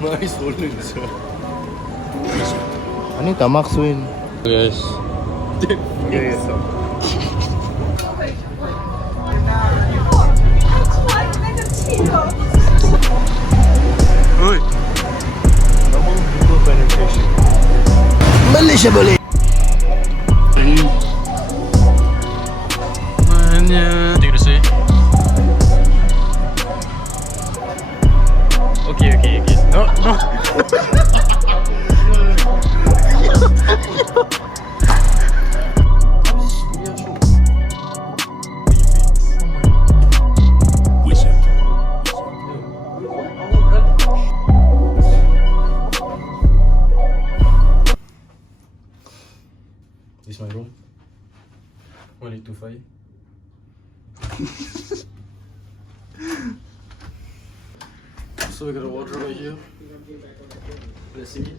My eyes swollen, sir. Ano yung tamak swin? Guys. Yeah, so. Uy! Normal people penetration. Malaysia boleh! Mana? Think to say? Okay. No. This is my room. 1825. So we got a wardrobe right here. Let's see.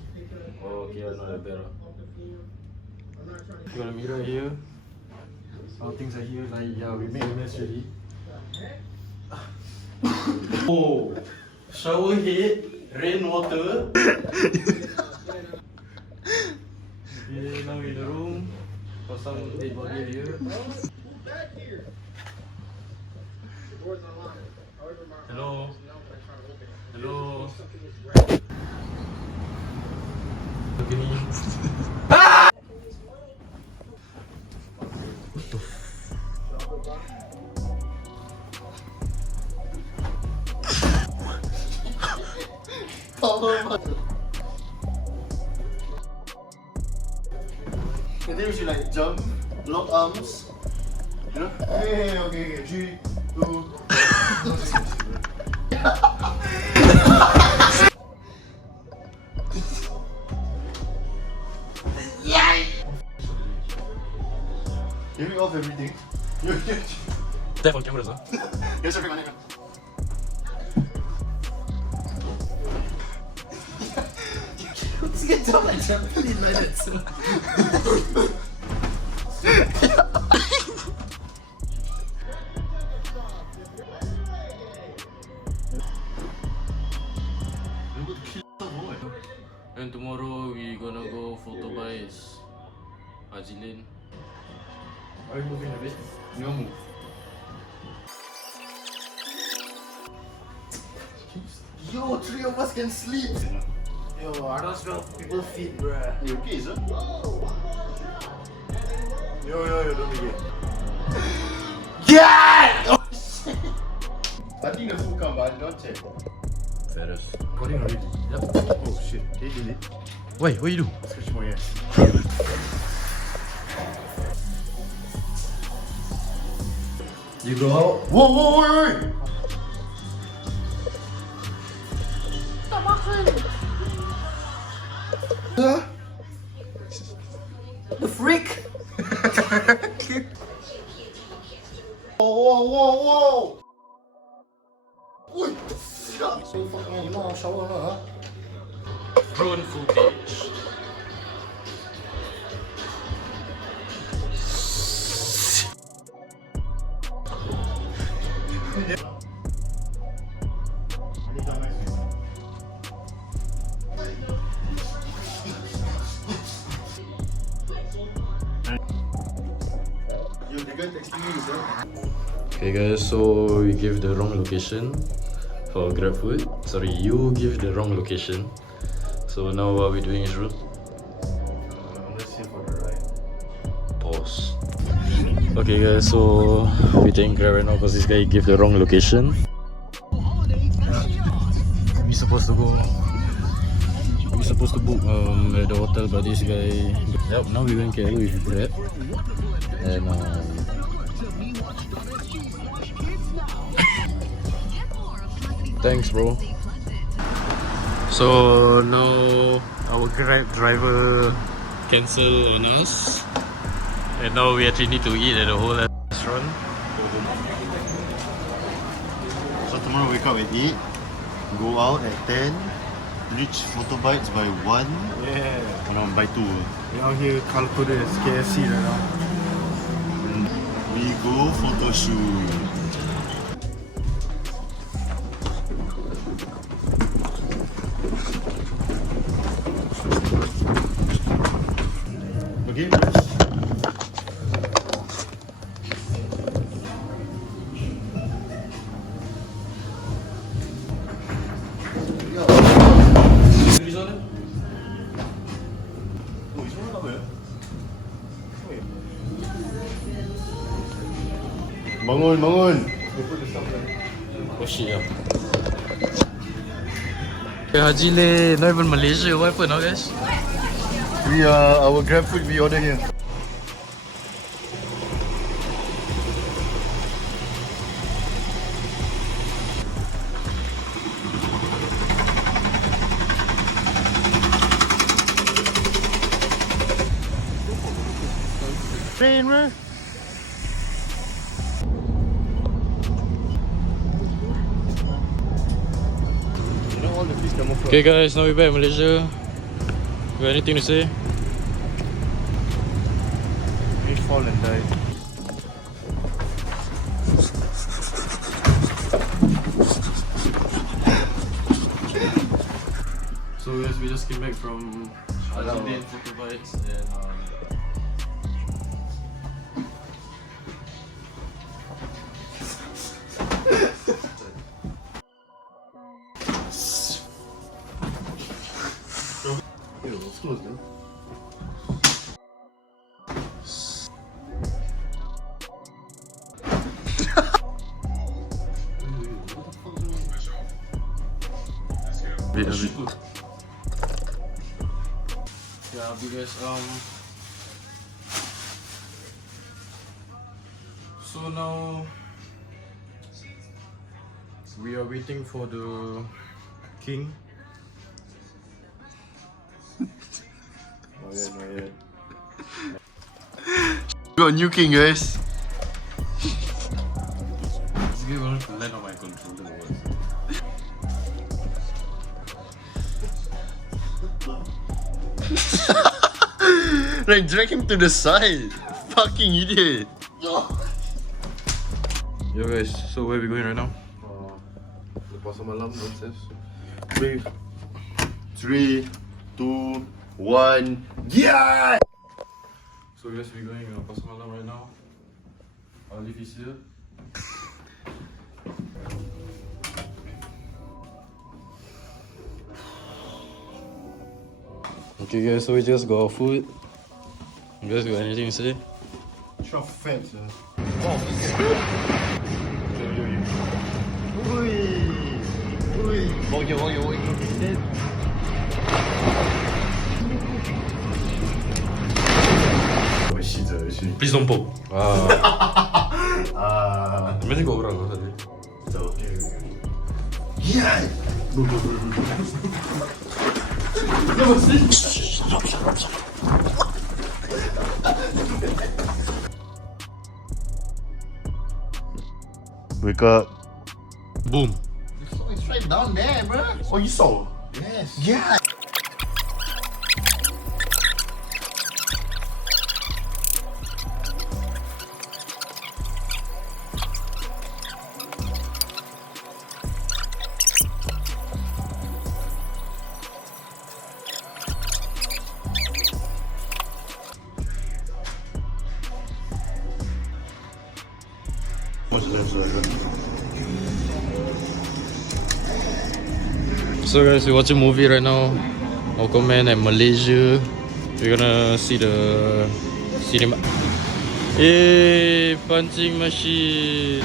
Oh, okay, I know that better. We got a mirror here. All things are here. Like, yeah, we made a mess already. Oh, shower head, rainwater. Okay, now in the room. For some dead body here. Hello. Hello. Begini. And then we should like jump, lock arms, you know? Hey, okay, 3, 2. Can we off everything? Step on camera, sir. Yes, sir, come on. Sige, jump and jump. Hindi na yan. And tomorrow we gonna go photo by Ajilin. Are you moving a bit? You want move? Yo, 3 of us can sleep. Yo, I don't smell people feet, bruh. You okay, sir? Yo, don't be gay. Yeah! Oh, shit. I think the food come, but I don't check. Ferris. Recording already? Yep. Oh shit. Can you delete? Wait, what you do? Scratch my ass. You go out. Whoa, wait! Huh? The freak? Whoa! Uy! Shut! So fucking you know I'm shower na, ha? Drone footage. You the good experience, huh? Okay guys, so we give the wrong location for Grab food. Sorry, you give the wrong location. So now what we're doing is Let's see for the ride. pause. Okay guys, so we take Grab right now because this guy gave the wrong location. We supposed to go. We supposed to book at the hotel, but this guy. Yep, now we're going KL with Grab. And thanks, bro. So now our Grab driver cancel on us, and now we actually need to eat at the whole restaurant. So tomorrow wake up at 8, go out at 10, reach photo bites by 1, Yeah. and by 2. We out here color-coded as KFC right now. We go photo shoot. bangun. Oh shit, yeah. Haji Le, not even Malaysia. What happened now, guys? Our Grab food we order here. Rain, man. You know all the fish come off. Okay, guys, now we're back in Malaysia. You got anything to say? Fish fall and die. So, guys, we just came back from Argentine photo bites and Yo, it's close, man. yeah, because so now we are waiting for the king. Not yet. Got a new king, guys. This guy wanted to land on my controller. Like, drag him to the side. Fucking idiot. Yo guys, so where are we going right now? Lepas malam downstairs. 3, 2, 1. Yeah! So guys, we're going Pasar Malam right now. Alif is here. Okay guys, so we just got our food. You guys got anything to say? Shop fence, man. Please don't poke. Imagine got orang tadi. Yeah! Wake up. Boom. It's right down there, bro. Oh, you saw? Yes. Yeah! So guys, we're watching a movie right now. Aquaman at Malaysia. We're gonna see the cinema. Hey, punching machine.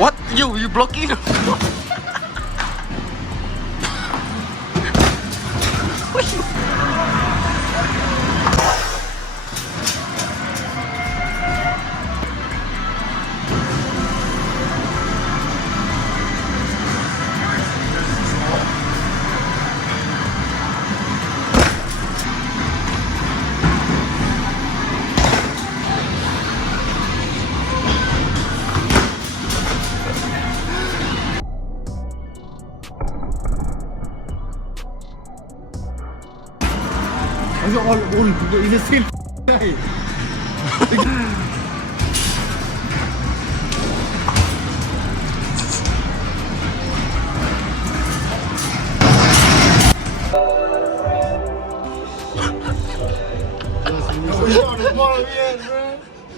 What? Yo, you blocking? In the same guy.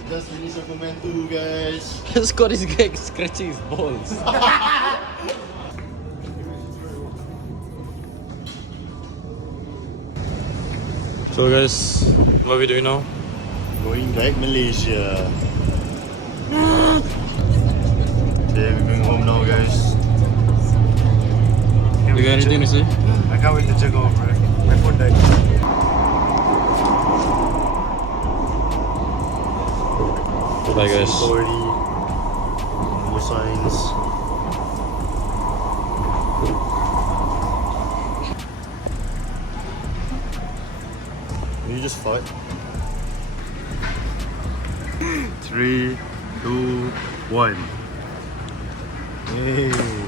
Just finished Aquaman 2, guys. Just got this guy scratching his balls. So guys, what are we doing now? Going back Malaysia. Yeah, we're going home now, guys. You got anything to say? I can't wait to check over. My phone died. Bye guys. Authority. No signs. You just fight. 3, 2, 1. Hey.